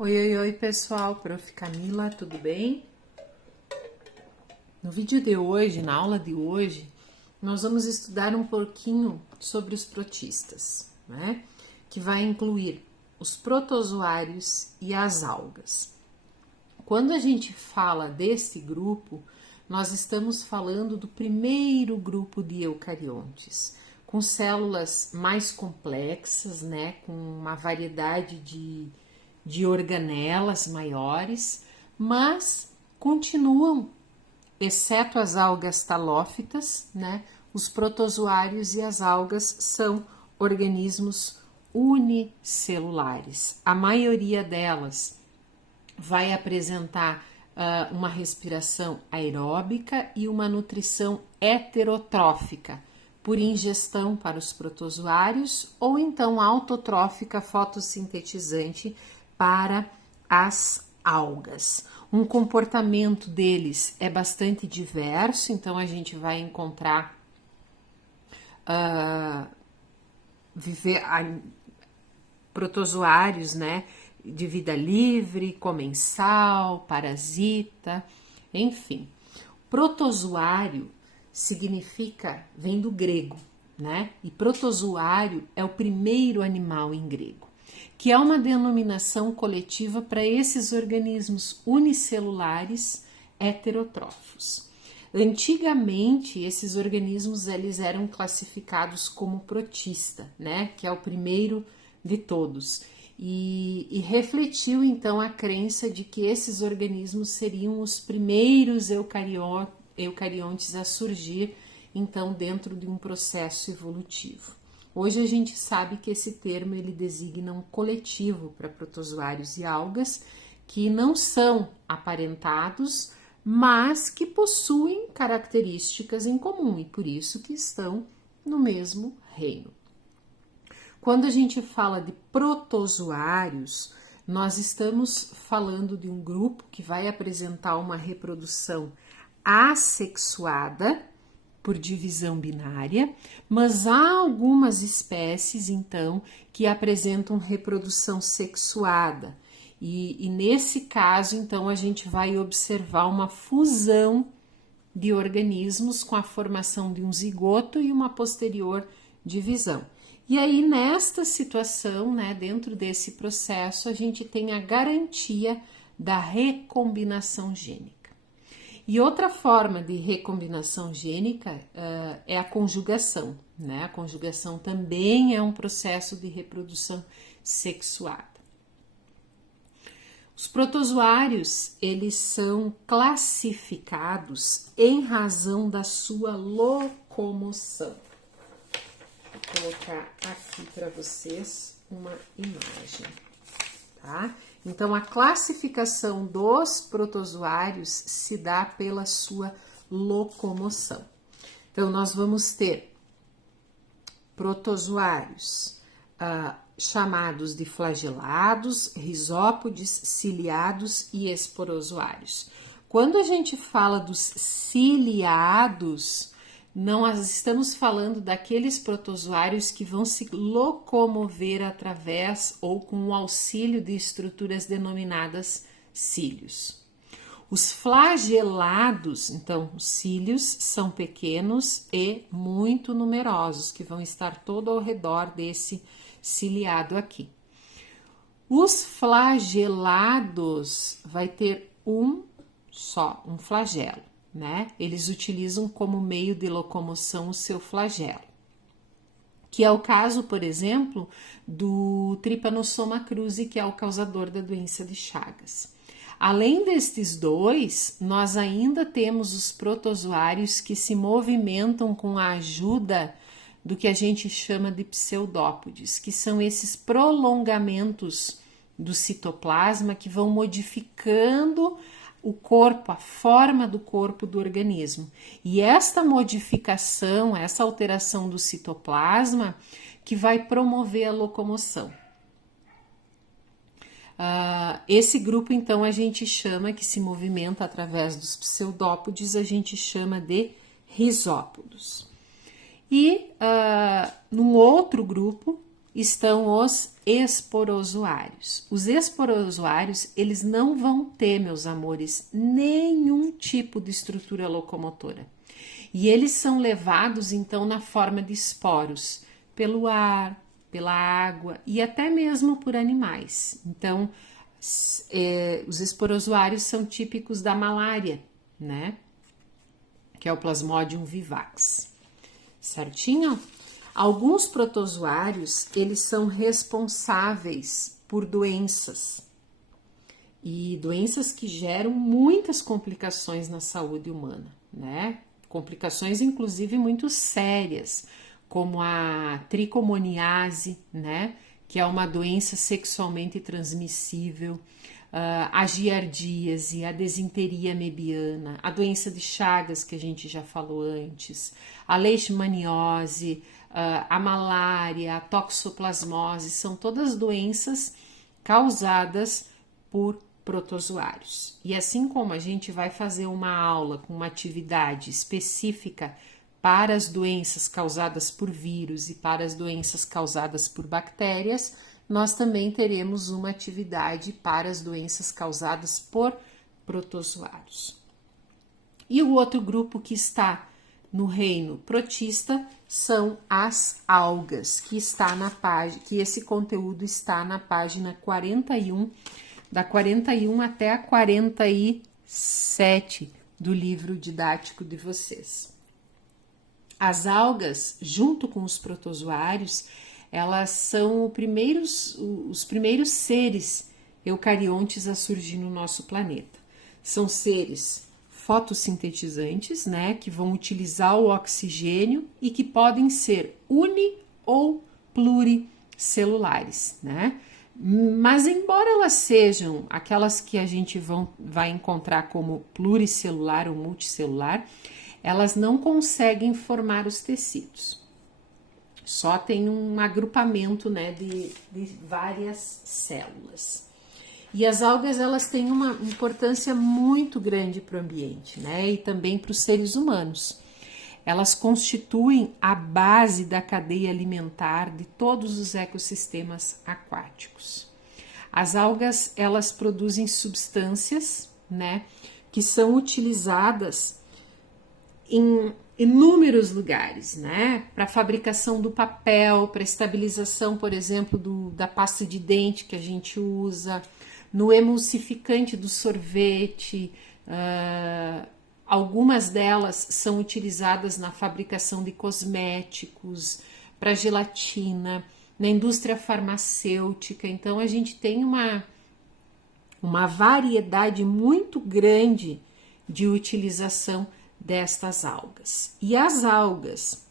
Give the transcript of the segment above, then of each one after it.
Oi, oi, oi, pessoal, Prof. Camila, tudo bem? No vídeo de hoje, na aula de hoje, nós vamos estudar um pouquinho sobre os protistas, né? Que vai incluir os protozoários e as algas. Quando a gente fala desse grupo, nós estamos falando do primeiro grupo de eucariontes, com células mais complexas, né? Com uma variedade de organelas maiores, mas continuam, exceto as algas talófitas, né? Os protozoários e as algas são organismos unicelulares. A maioria delas vai apresentar uma respiração aeróbica e uma nutrição heterotrófica, por ingestão para os protozoários ou então autotrófica fotossintetizante para as algas. Um comportamento deles é bastante diverso, então a gente vai encontrar protozoários, né, de vida livre, comensal, parasita, enfim. Protozoário significa, vem do grego, né? E protozoário é o primeiro animal em grego, que é uma denominação coletiva para esses organismos unicelulares heterotrófos. Antigamente, esses organismos eles eram classificados como protista, né? Que é o primeiro de todos. E refletiu então a crença de que esses organismos seriam os primeiros eucariontes a surgir então dentro de um processo evolutivo. Hoje a gente sabe que esse termo ele designa um coletivo para protozoários e algas que não são aparentados, mas que possuem características em comum e por isso que estão no mesmo reino. Quando a gente fala de protozoários, nós estamos falando de um grupo que vai apresentar uma reprodução assexuada por divisão binária, mas há algumas espécies, então, que apresentam reprodução sexuada. E nesse caso, então, a gente vai observar uma fusão de organismos com a formação de um zigoto e uma posterior divisão. E aí, nesta situação, né, dentro desse processo, a gente tem a garantia da recombinação gênica. E outra forma de recombinação gênica é a conjugação, né? A conjugação também é um processo de reprodução sexuada. Os protozoários, eles são classificados em razão da sua locomoção. Vou colocar aqui para vocês uma imagem, tá? Então, a classificação dos protozoários se dá pela sua locomoção. Então, nós vamos ter protozoários chamados de flagelados, risópodes, ciliados e esporozoários. Quando a gente fala dos ciliados, nós estamos falando daqueles protozoários que vão se locomover através ou com o auxílio de estruturas denominadas cílios. Os flagelados, então, os cílios são pequenos e muito numerosos, que vão estar todo ao redor desse ciliado aqui. Os flagelados vai ter um flagelo, né? Eles utilizam como meio de locomoção o seu flagelo, que é o caso, por exemplo, do Trypanosoma cruzi, que é o causador da doença de Chagas. Além destes dois, nós ainda temos os protozoários que se movimentam com a ajuda do que a gente chama de pseudópodes, que são esses prolongamentos do citoplasma que vão modificando o corpo, a forma do corpo do organismo. E esta modificação, essa alteração do citoplasma, que vai promover a locomoção. Esse grupo, então, a gente chama, que se movimenta através dos pseudópodes, a gente chama de risópodos. E num outro grupo estão os esporozoários. Os esporozoários, eles não vão ter, meus amores, nenhum tipo de estrutura locomotora. E eles são levados, então, na forma de esporos, pelo ar, pela água e até mesmo por animais. Então, os esporozoários são típicos da malária, né? Que é o Plasmodium vivax. Certinho? Alguns protozoários, eles são responsáveis por doenças. E doenças que geram muitas complicações na saúde humana, né? Complicações, inclusive, muito sérias, como a tricomoniase, né? Que é uma doença sexualmente transmissível, a giardíase, a desinteria mebiana, a doença de Chagas, que a gente já falou antes, a leishmaniose, a malária, a toxoplasmose, são todas doenças causadas por protozoários. E assim como a gente vai fazer uma aula com uma atividade específica para as doenças causadas por vírus e para as doenças causadas por bactérias, nós também teremos uma atividade para as doenças causadas por protozoários. E o outro grupo que está no reino protista são as algas, que está na página, que esse conteúdo está na página 41, da 41 até a 47 do livro didático de vocês. As algas, junto com os protozoários, elas são os primeiros seres eucariontes a surgir no nosso planeta. São seres fotossintetizantes, né, que vão utilizar o oxigênio e que podem ser uni ou pluricelulares, né? Mas embora elas sejam aquelas que a gente vai encontrar como pluricelular ou multicelular, elas não conseguem formar os tecidos. Só tem um agrupamento, né, de várias células. E as algas, elas têm uma importância muito grande para o ambiente, né, e também para os seres humanos. Elas constituem a base da cadeia alimentar de todos os ecossistemas aquáticos. As algas, elas produzem substâncias, né, que são utilizadas em inúmeros lugares, né, para a fabricação do papel, para estabilização, por exemplo, da pasta de dente que a gente usa, no emulsificante do sorvete. Algumas delas são utilizadas na fabricação de cosméticos, para gelatina, na indústria farmacêutica. Então, a gente tem uma variedade muito grande de utilização destas algas. E as algas,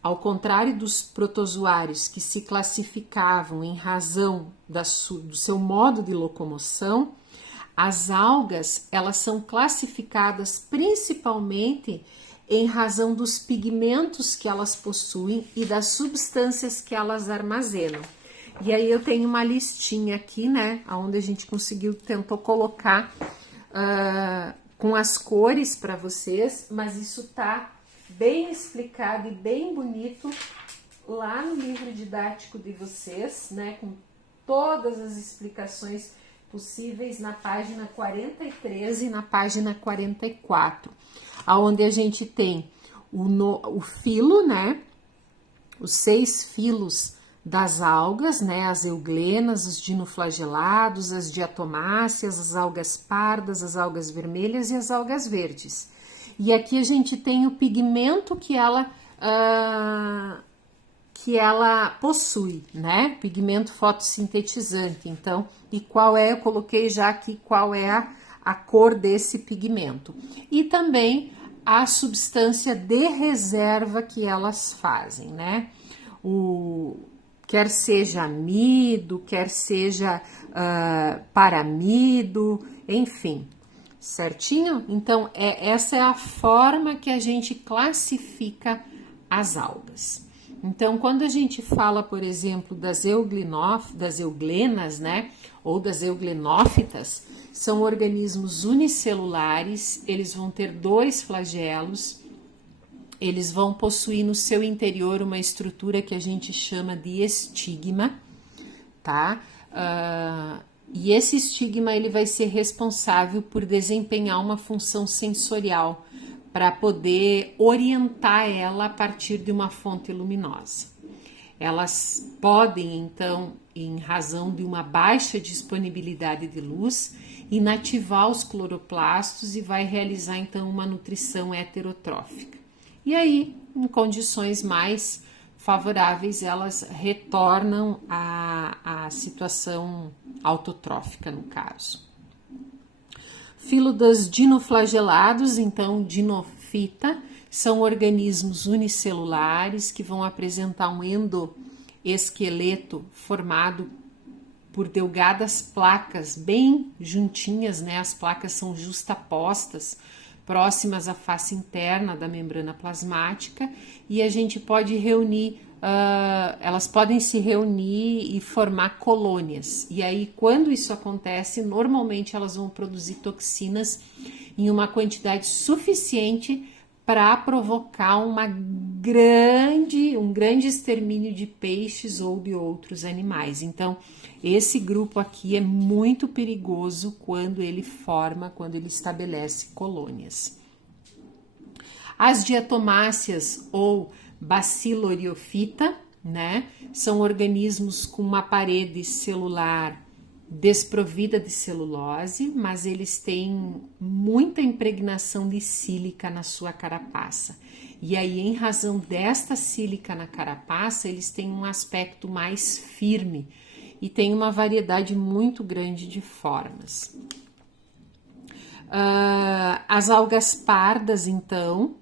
ao contrário dos protozoários que se classificavam em razão do seu modo de locomoção, as algas, elas são classificadas principalmente em razão dos pigmentos que elas possuem e das substâncias que elas armazenam. E aí eu tenho uma listinha aqui, né, onde a gente tentou colocar com as cores para vocês, mas isso tá bem explicado e bem bonito lá no livro didático de vocês, né, com todas as explicações possíveis na página 43 e na página 44, aonde a gente tem o filo, né, os 6 filos das algas, né, as euglenas, os dinoflagelados, as diatomáceas, as algas pardas, as algas vermelhas e as algas verdes. E aqui a gente tem o pigmento que ela possui, né? Pigmento fotossintetizante. Então, e qual é? Eu coloquei já aqui qual é a cor desse pigmento. E também a substância de reserva que elas fazem, né? Quer seja amido, quer seja paramido, enfim, certinho? Então, essa é a forma que a gente classifica as algas. Então, quando a gente fala, por exemplo, das euglenas, né, ou das euglenófitas, são organismos unicelulares, eles vão ter 2 flagelos, eles vão possuir no seu interior uma estrutura que a gente chama de estigma, tá? E esse estigma ele vai ser responsável por desempenhar uma função sensorial para poder orientar ela a partir de uma fonte luminosa. Elas podem, então, em razão de uma baixa disponibilidade de luz, inativar os cloroplastos e vai realizar, então, uma nutrição heterotrófica. E aí, em condições mais favoráveis, elas retornam à situação autotrófica, no caso. Filo dos dinoflagelados, então, dinofita, são organismos unicelulares que vão apresentar um endoesqueleto formado por delgadas placas bem juntinhas, né? As placas são justapostas, próximas à face interna da membrana plasmática, e a gente pode reunir, elas podem se reunir e formar colônias. E aí, quando isso acontece, normalmente elas vão produzir toxinas em uma quantidade suficiente para provocar um grande extermínio de peixes ou de outros animais. Então, esse grupo aqui é muito perigoso quando ele estabelece colônias. As diatomáceas ou Bacilloriophyta, né, são organismos com uma parede celular desprovida de celulose, mas eles têm muita impregnação de sílica na sua carapaça. E aí, em razão desta sílica na carapaça, eles têm um aspecto mais firme e tem uma variedade muito grande de formas. As algas pardas, então,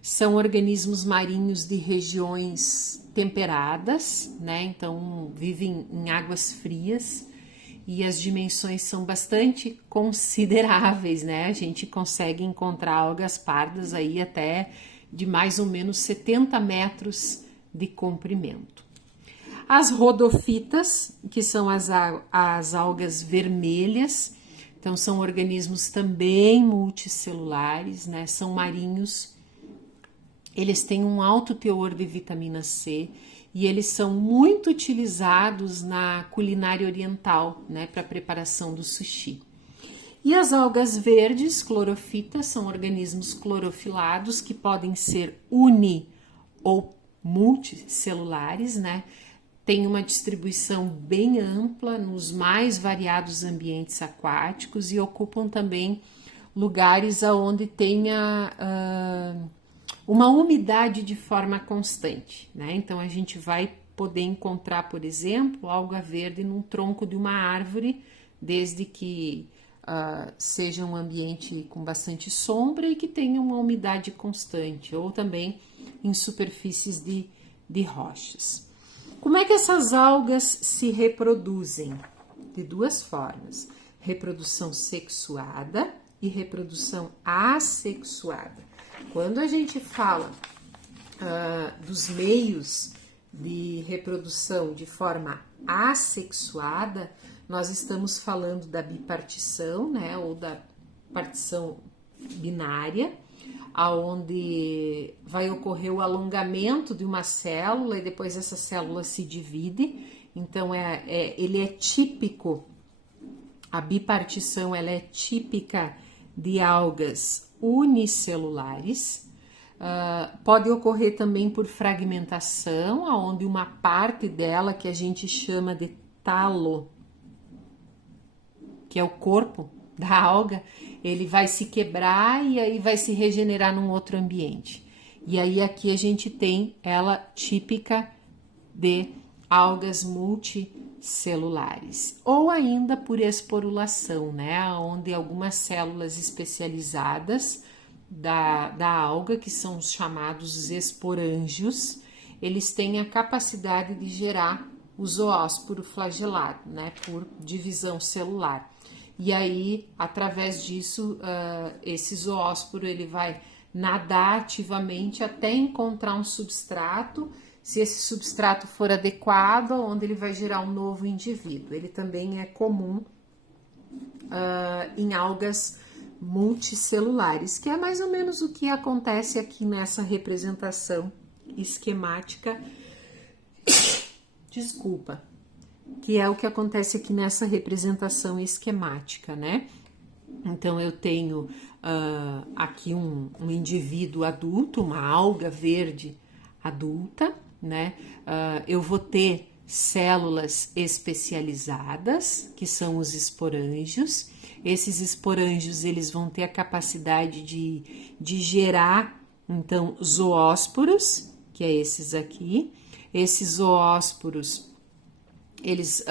são organismos marinhos de regiões temperadas, né? Então, vivem em águas frias. E as dimensões são bastante consideráveis, né? A gente consegue encontrar algas pardas aí até de mais ou menos 70 metros de comprimento. As rodofitas, que são as algas vermelhas, então são organismos também multicelulares, né? São marinhos, eles têm um alto teor de vitamina C, e eles são muito utilizados na culinária oriental, né, para a preparação do sushi. E as algas verdes, clorofitas, são organismos clorofilados que podem ser uni ou multicelulares, né? Tem uma distribuição bem ampla nos mais variados ambientes aquáticos e ocupam também lugares onde tenha uma umidade de forma constante, né? Então a gente vai poder encontrar, por exemplo, alga verde num tronco de uma árvore, desde que seja um ambiente com bastante sombra e que tenha uma umidade constante, ou também em superfícies de rochas. Como é que essas algas se reproduzem? De duas formas: reprodução sexuada e reprodução assexuada. Quando a gente fala dos meios de reprodução de forma assexuada, nós estamos falando da bipartição, né, ou da partição binária, aonde vai ocorrer o alongamento de uma célula e depois essa célula se divide. Então ele é típico, a bipartição ela é típica de algas unicelulares. Pode ocorrer também por fragmentação, onde uma parte dela, que a gente chama de talo, que é o corpo da alga, ele vai se quebrar e aí vai se regenerar num outro ambiente. E aí aqui a gente tem ela típica de algas multicelulares, ou ainda por esporulação, né, onde algumas células especializadas da alga, que são os chamados esporângios, eles têm a capacidade de gerar o zoósporo flagelado, né, por divisão celular. E aí, através disso, esse zoósporo ele vai nadar ativamente até encontrar um substrato. Se esse substrato for adequado, onde ele vai gerar um novo indivíduo. Ele também é comum em algas multicelulares, que é mais ou menos o que acontece aqui nessa representação esquemática. Desculpa. Que é o que acontece aqui nessa representação esquemática, né? Então, eu tenho aqui um indivíduo adulto, uma alga verde adulta, né? Eu vou ter células especializadas, que são os esporângios. Esses esporângios, eles vão ter a capacidade de gerar, então, zoósporos, que é esses aqui. Esses zoósporos, eles,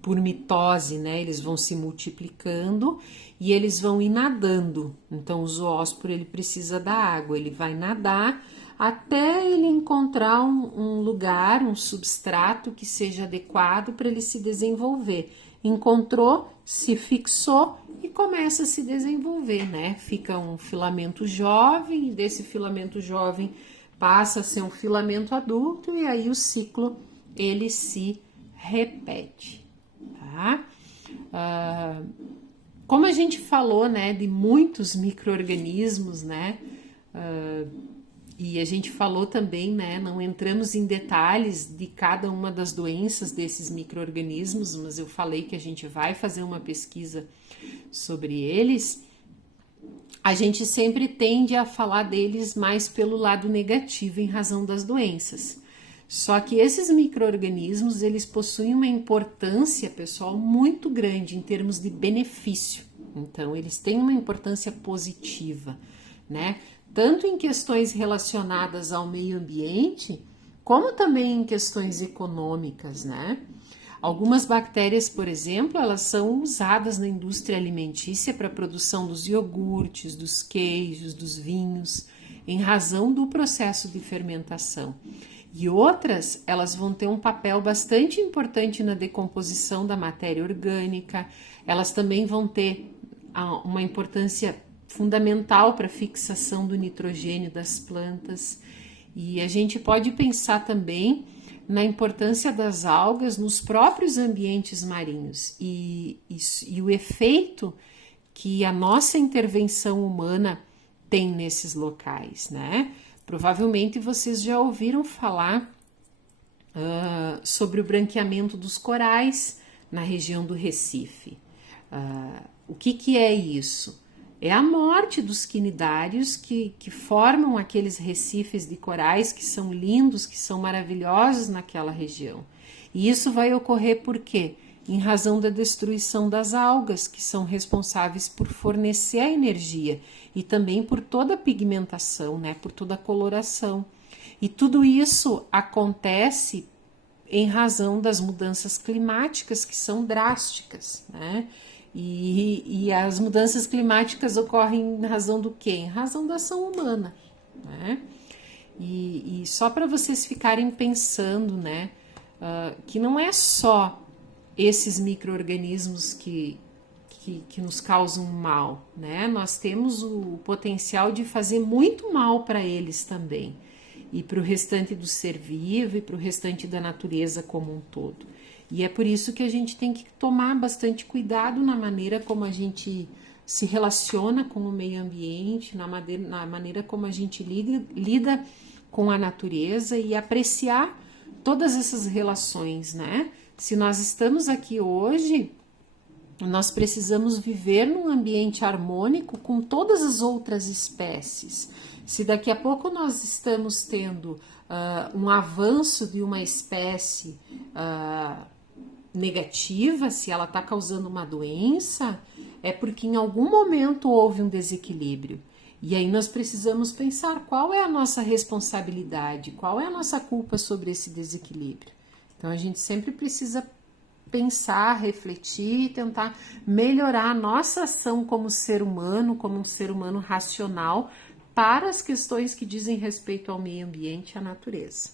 por mitose, né, eles vão se multiplicando e eles vão ir nadando. Então, o zoósporo, ele precisa da água, ele vai nadar até ele encontrar um lugar, um substrato que seja adequado para ele se desenvolver. Encontrou, se fixou e começa a se desenvolver, né? Fica um filamento jovem e desse filamento jovem passa a ser um filamento adulto e aí o ciclo ele se repete, tá? Como a gente falou, né, de muitos micro-organismos, né, e a gente falou também, né, não entramos em detalhes de cada uma das doenças desses micro-organismos, mas eu falei que a gente vai fazer uma pesquisa sobre eles. A gente sempre tende a falar deles mais pelo lado negativo em razão das doenças. Só que esses micro-organismos, eles possuem uma importância, pessoal, muito grande em termos de benefício. Então, eles têm uma importância positiva, né? Tanto em questões relacionadas ao meio ambiente, como também em questões econômicas, né? Algumas bactérias, por exemplo, elas são usadas na indústria alimentícia para a produção dos iogurtes, dos queijos, dos vinhos, em razão do processo de fermentação. E outras, elas vão ter um papel bastante importante na decomposição da matéria orgânica, elas também vão ter uma importância fundamental para a fixação do nitrogênio das plantas. E a gente pode pensar também na importância das algas nos próprios ambientes marinhos e o efeito que a nossa intervenção humana tem nesses locais, né? Provavelmente vocês já ouviram falar sobre o branqueamento dos corais na região do Recife. O que é isso? É a morte dos quinidários que formam aqueles recifes de corais que são lindos, que são maravilhosos naquela região. E isso vai ocorrer por quê? Em razão da destruição das algas, que são responsáveis por fornecer a energia e também por toda a pigmentação, né? Por toda a coloração. E tudo isso acontece em razão das mudanças climáticas que são drásticas, né? E as mudanças climáticas ocorrem em razão do quê? Em razão da ação humana, né? E só para vocês ficarem pensando, né, que não é só esses micro-organismos que nos causam mal, né? Nós temos o potencial de fazer muito mal para eles também, e para o restante do ser vivo e para o restante da natureza como um todo. E é por isso que a gente tem que tomar bastante cuidado na maneira como a gente se relaciona com o meio ambiente, na maneira como a gente lida com a natureza e apreciar todas essas relações, né? Se nós estamos aqui hoje, nós precisamos viver num ambiente harmônico com todas as outras espécies. Se daqui a pouco nós estamos tendo um avanço de uma espécie negativa, se ela está causando uma doença, é porque em algum momento houve um desequilíbrio. E aí nós precisamos pensar qual é a nossa responsabilidade, qual é a nossa culpa sobre esse desequilíbrio. Então a gente sempre precisa pensar, refletir e tentar melhorar a nossa ação como ser humano, como um ser humano racional, para as questões que dizem respeito ao meio ambiente e à natureza.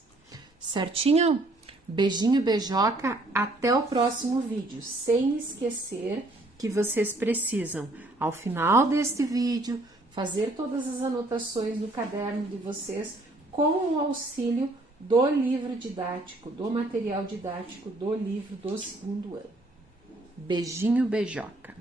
Certinho? Beijinho, beijoca, até o próximo vídeo. Sem esquecer que vocês precisam, ao final deste vídeo, fazer todas as anotações do caderno de vocês com o auxílio do livro didático, do material didático do livro do 2º ano. Beijinho, beijoca.